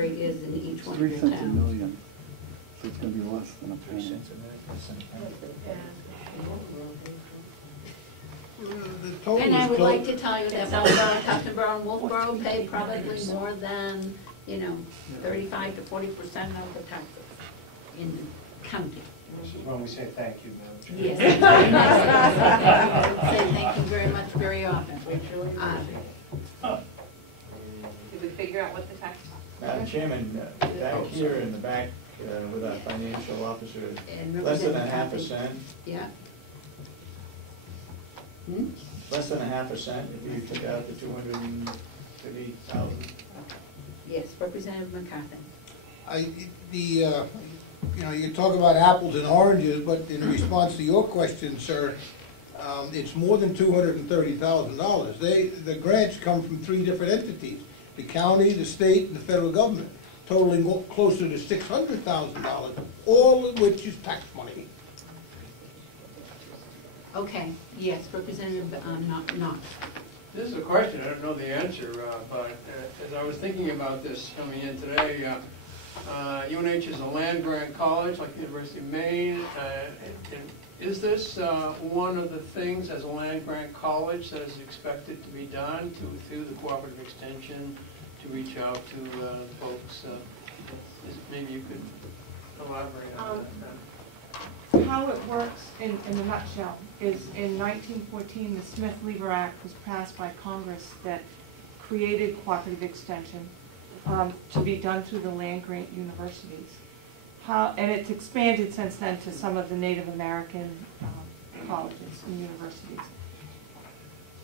rate is in each one of 3 your cents a towns. million, so it's going to be less than a 3 penny. cents a minute. The total And I is would close. like to tell you that Southborough, Tuftonborough, and Wolfboro pay probably more than, 35 to 40% of the taxes in the county. This is when we say thank you, Madam Chair. Yes, it's very nice. Say thank you very much very often. Did we figure out what the tax? Madam Chairman, back here in the back with our financial officer, And less than Representative 0.5%. Yeah. Less than 0.5% if you took out the 250,000. Yes, Representative McCarthy. You talk about apples and oranges, but in response to your question, sir, it's more than $230,000. The grants come from 3 different entities: the county, the state, and the federal government, totaling closer to $600,000, all of which is tax money. Okay, yes, Representative Knox. This is a question, I don't know the answer, but as I was thinking about this coming in today, UNH is a land-grant college like the University of Maine. Is this one of the things as a land-grant college that is expected to be done through the cooperative extension to reach out to folks? Maybe you could elaborate on that. How it works in a nutshell is in 1914, the Smith-Lever Act was passed by Congress that created cooperative extension to be done through the land-grant universities. And it's expanded since then to some of the Native American colleges and universities.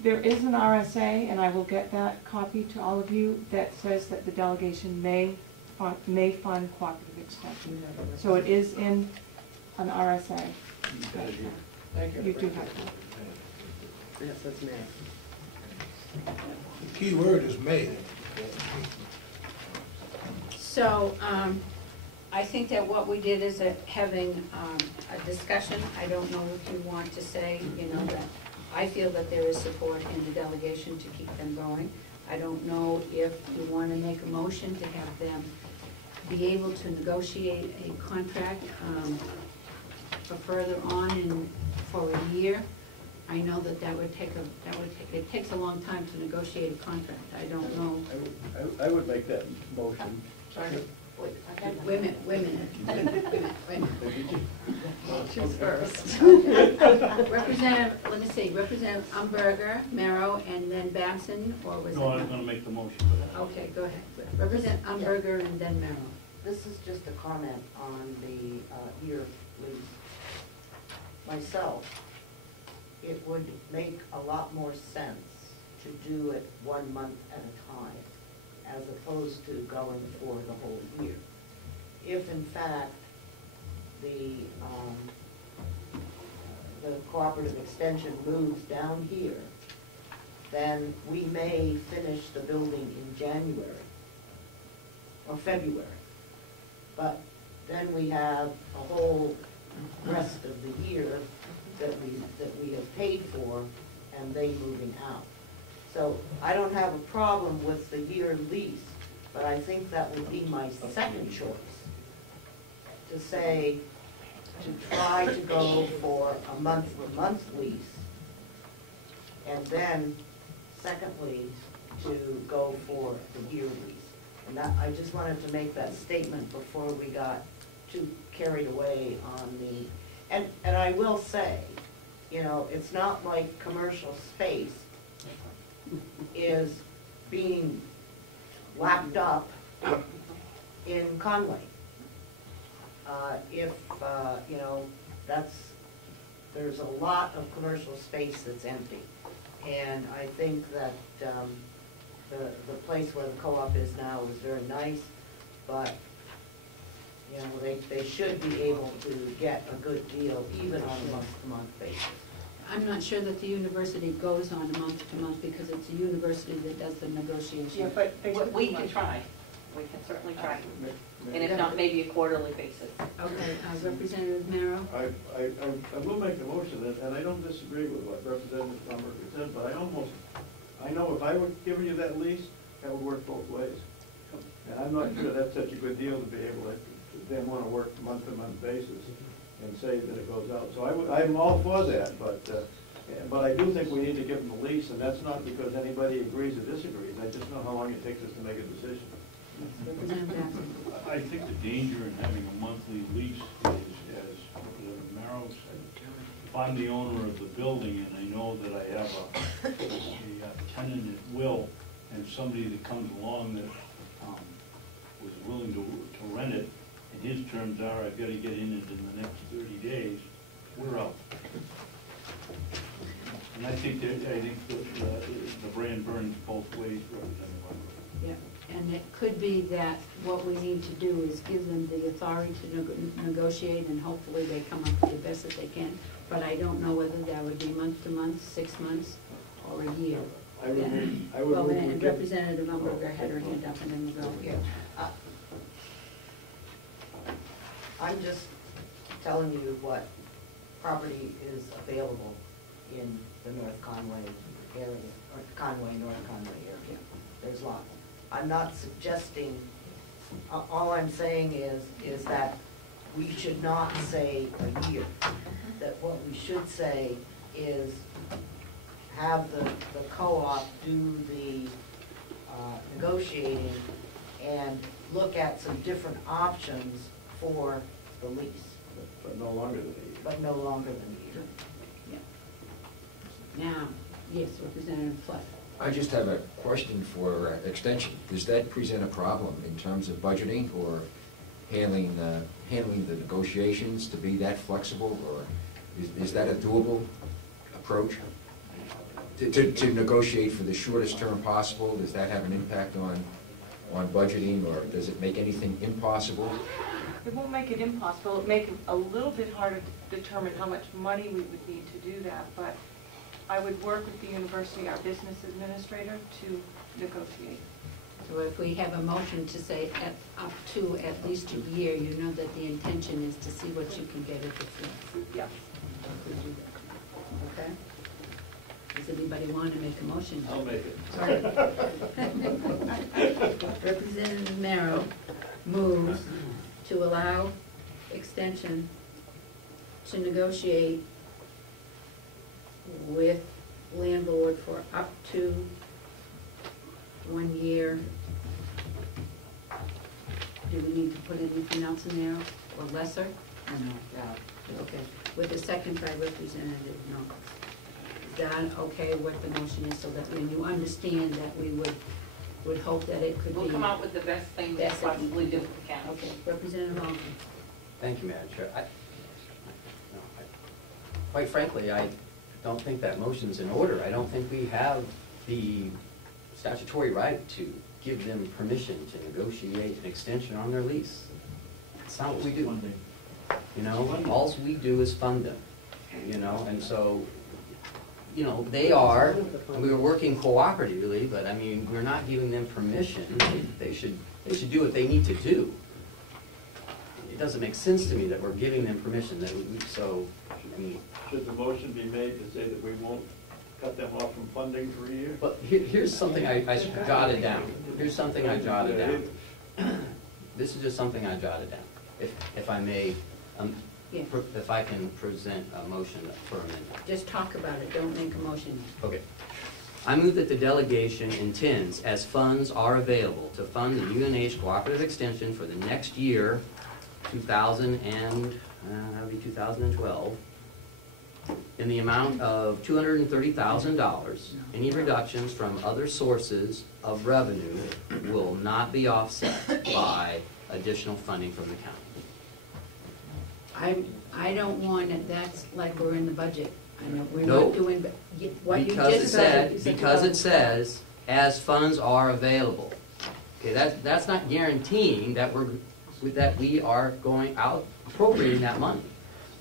There is an RSA, and I will get that copy to all of you, that says that the delegation may fund cooperative extension. So it is in an RSA. Thank you. You do have that. Yes, that's me. The key word is may. So I think that what we did is having a discussion. I don't know if you want to say, that I feel that there is support in the delegation to keep them going. I don't know if you want to make a motion to have them be able to negotiate a contract for further on for a year. I know that it takes a long time to negotiate a contract. I don't know. I would make that motion. Second. Wait a minute. She's first. Representative, let me see, Representative Umberger, Merrow, and then Babson, or was it? No, I'm going to make the motion for that. Okay, go ahead. Representative Umberger and then Merrow. This is just a comment on the year lease. Myself, it would make a lot more sense to do it 1 month at a time, as opposed to going for the whole year. If in fact the cooperative extension moves down here, then we may finish the building in January or February. But then we have a whole rest of the year that we have paid for, and they moving out. So I don't have a problem with the year lease, but I think that would be my second choice, to say, to try to go for a month-to-month lease, and then secondly, to go for the year lease. And that, I just wanted to make that statement before we got too carried away on the, and I will say, it's not like commercial space is being lapped up in Conway. There's a lot of commercial space that's empty. And I think that the place where the co-op is now is very nice, but they should be able to get a good deal even on a month-to-month basis. I'm not sure that the university goes on a month-to-month because it's the university that does the negotiation. Yeah, but we can try. We can certainly try. And if not, maybe a quarterly basis. Okay, Representative Merrow? I will make the motion, and I don't disagree with what Representative Umberger said, but I know if I were giving you that lease, that would work both ways. And I'm not sure that's such a good deal to be able to, then want to work month-to-month basis and say that it goes out. So I'm all for that, but I do think we need to give them a lease, and that's not because anybody agrees or disagrees. I just know how long it takes us to make a decision. Representative Jackson. I think the danger in having a monthly lease is, as Representative Merrill said, if I'm the owner of the building and I know that I have a tenant at will, and somebody that comes along that was willing to rent it, and his terms are, I've got to get in it in the next 30 days, we're out. And I think the brand burns both ways, Representative Arnold. Yeah, and it could be that what we need to do is give them the authority to negotiate, and hopefully they come up with the best that they can. But I don't know whether that would be month to month, 6 months, or a year. I would Well, and Representative Umberger had her hand up, and then we'll go here. I'm just telling you what property is available in the North Conway area, or North Conway area. There's lots. I'm not suggesting, all I'm saying is that we should not say a year. That what we should say is have the co-op do the negotiating and look at some different options for the lease. But no longer than a year. But no longer than a year. Yeah. Now, yes, Representative Flood. I just have a question for extension. Does that present a problem in terms of budgeting or handling the negotiations to be that flexible, or is that a doable approach? To negotiate for the shortest term possible, does that have an impact on budgeting, or does it make anything impossible? It won't make it impossible. It'll make it a little bit harder to determine how much money we would need to do that, but I would work with the university, our business administrator, to negotiate. So if we have a motion to say up to at least a year, you know that the intention is to see what you can get at the fee. Yeah. Okay? Does anybody want to make a motion? I'll make it. All right. Representative Merrill moves to allow extension to negotiate with landlord for up to 1 year. Do we need to put anything else in there, or lesser? No. Yeah. Okay, with a second by Representative Knox. Is that okay, what the motion is, so that when you understand that we would hope that it could be. We'll come out with the best thing we Best that we possibly can do do. if we can. Okay, Representative Alton. Thank you, Madam Chair. Quite frankly, I don't think that motion's in order. I don't think we have the statutory right to give them permission to negotiate an extension on their lease. That's not what we do. You know, all we do is fund them, you know, and so, you know, we were working cooperatively, but I mean, we're not giving them permission. They should do what they need to do. It doesn't make sense to me that we're giving them permission, I mean. Should the motion be made to say that we won't cut them off from funding for a year? But here's something I jotted down. Here's something I jotted down. This is just something I jotted down. If I may, if I can present a motion for amendment. Just talk about it, don't make a motion. Okay. I move that the delegation intends, as funds are available, to fund the UNH cooperative extension for the next year, 2012, in the amount of $230,000. Any reductions from other sources of revenue will not be offset by additional funding from the county. I don't want it, that's like we're in the budget. I know we're No. not doing, what you Because just said. because it says, as funds are available. Okay, that's not guaranteeing that we are going out appropriating that money.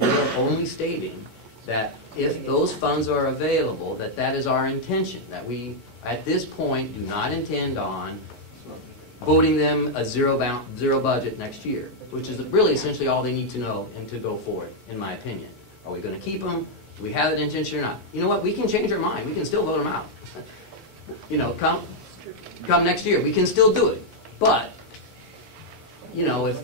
We are only stating that if those funds are available, that is our intention, that we, at this point, do not intend on voting them a zero budget next year, which is really essentially all they need to know and to go forward, in my opinion. Are we going to keep them? Do we have that intention or not? You know what? We can change our mind. We can still vote them out. You know, come next year, we can still do it. But you know, if,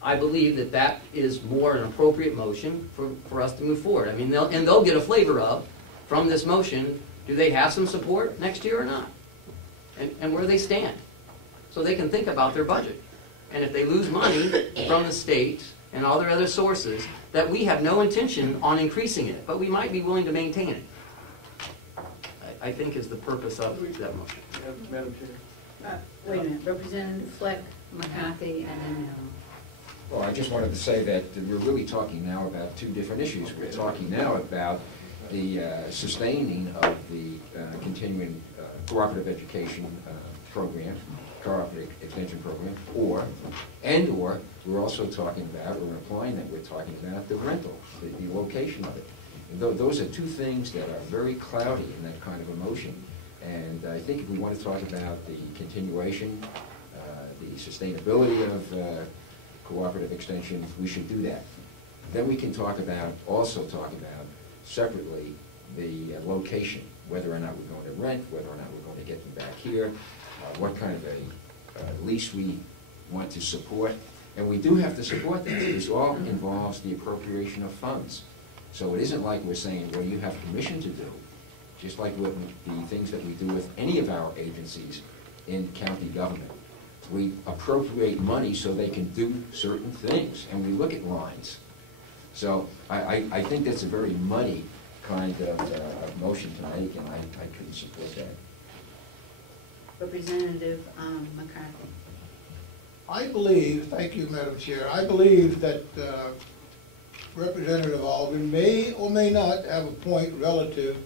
I believe that that is more an appropriate motion for us to move forward. I mean, they'll get a flavor of, from this motion, do they have some support next year or not? And where they stand. So they can think about their budget. And if they lose money from the state and all their other sources, that we have no intention on increasing it, but we might be willing to maintain it. I think is the purpose of that motion. Madam Chair? Wait a minute, Representative Fleck, McCarthy, and then Merrill. Well, I just wanted to say that we're really talking now about two different issues. We're talking now about the sustaining of the continuing cooperative education program, cooperative extension program, or we're also talking about, or implying that we're talking about the rental, the location of it. And those are two things that are very cloudy in that kind of a motion. And I think if we want to talk about the continuation, the sustainability of cooperative extension, we should do that. Then we can also talk about separately the location, whether or not we're going to rent, whether or not we're going to get them back here, what kind of a lease we want to support. And we do have to support that. This all involves the appropriation of funds. So it isn't like we're saying, well, you have permission to do, just like with the things that we do with any of our agencies in county government. We appropriate money so they can do certain things, and we look at lines. So I think that's a very muddy kind of motion to make, and I couldn't support that. Representative McCarthy. I believe, thank you, Madam Chair, I believe that Representative Alvin may or may not have a point relative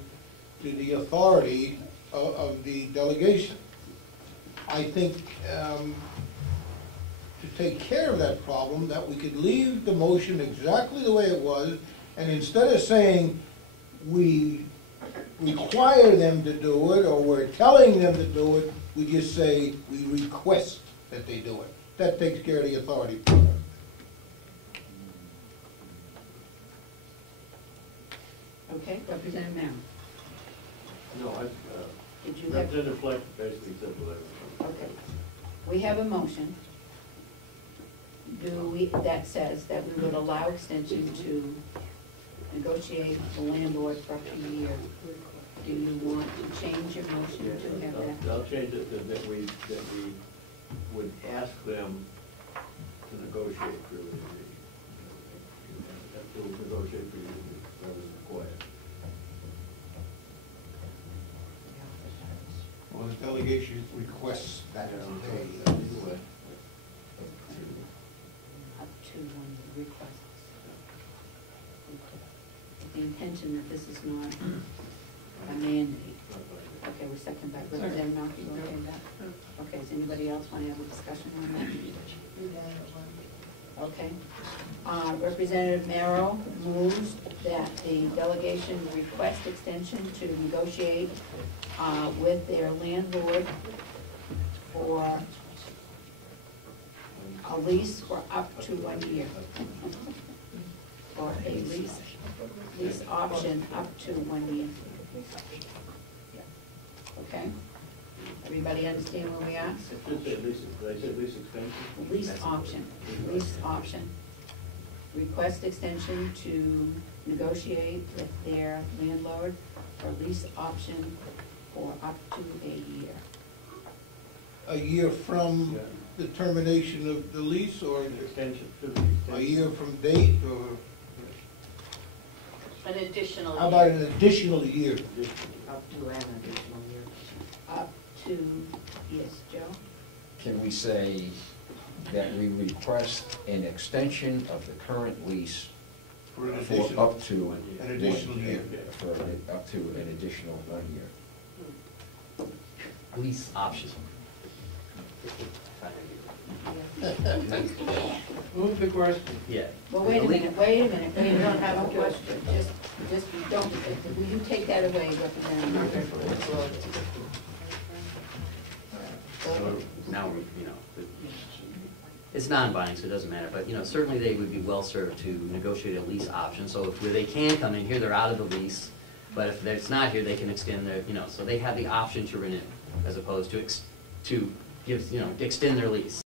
to the authority of the delegation. I think to take care of that problem, that we could leave the motion exactly the way it was, and instead of saying we require them to do it, or we're telling them to do it, we just say we request that they do it. That takes care of the authority part. Okay, Representative Merrill. No, Did you have? Representative Fleck basically said whatever. Okay. We have a motion. That says that we would allow extension to negotiate the landlord for up to a year. Do you want to change your motion to have that? I'll change it that we would ask them to negotiate for the, to negotiate for you rather than require. Well, the delegation requests that they Either way. Up to one request. With the intention that this is not a mandate. Okay, we're second by Representative Malky, you okay with that? Okay, does anybody else want to have a discussion on that? Okay. Representative Merrill moves that the delegation request extension to negotiate with their landlord for a lease for up to 1 year. Or a lease option up to 1 year. Okay? Everybody understand where we are? It should say lease, did I say lease extension? Lease option. Request extension to negotiate with their landlord for lease option for up to a year. a year from the termination of the lease, or Extension, a year from date, or An additional. how about an additional year? Up to an additional year. Up to, yes, Joe? Can we say that we request an extension of the current lease For an for additional, up to an additional year. For up to an additional 1 year? Lease option. Move the question. Yeah. Well, wait a minute, we don't have a question, just, don't, will you take that away, Representative Margaret? So now, it's non-binding, so it doesn't matter, but, certainly they would be well-served to negotiate a lease option, so if they can come in here, they're out of the lease, but if it's not here, they can extend their, so they have the option to renew, as opposed to give, extend their lease.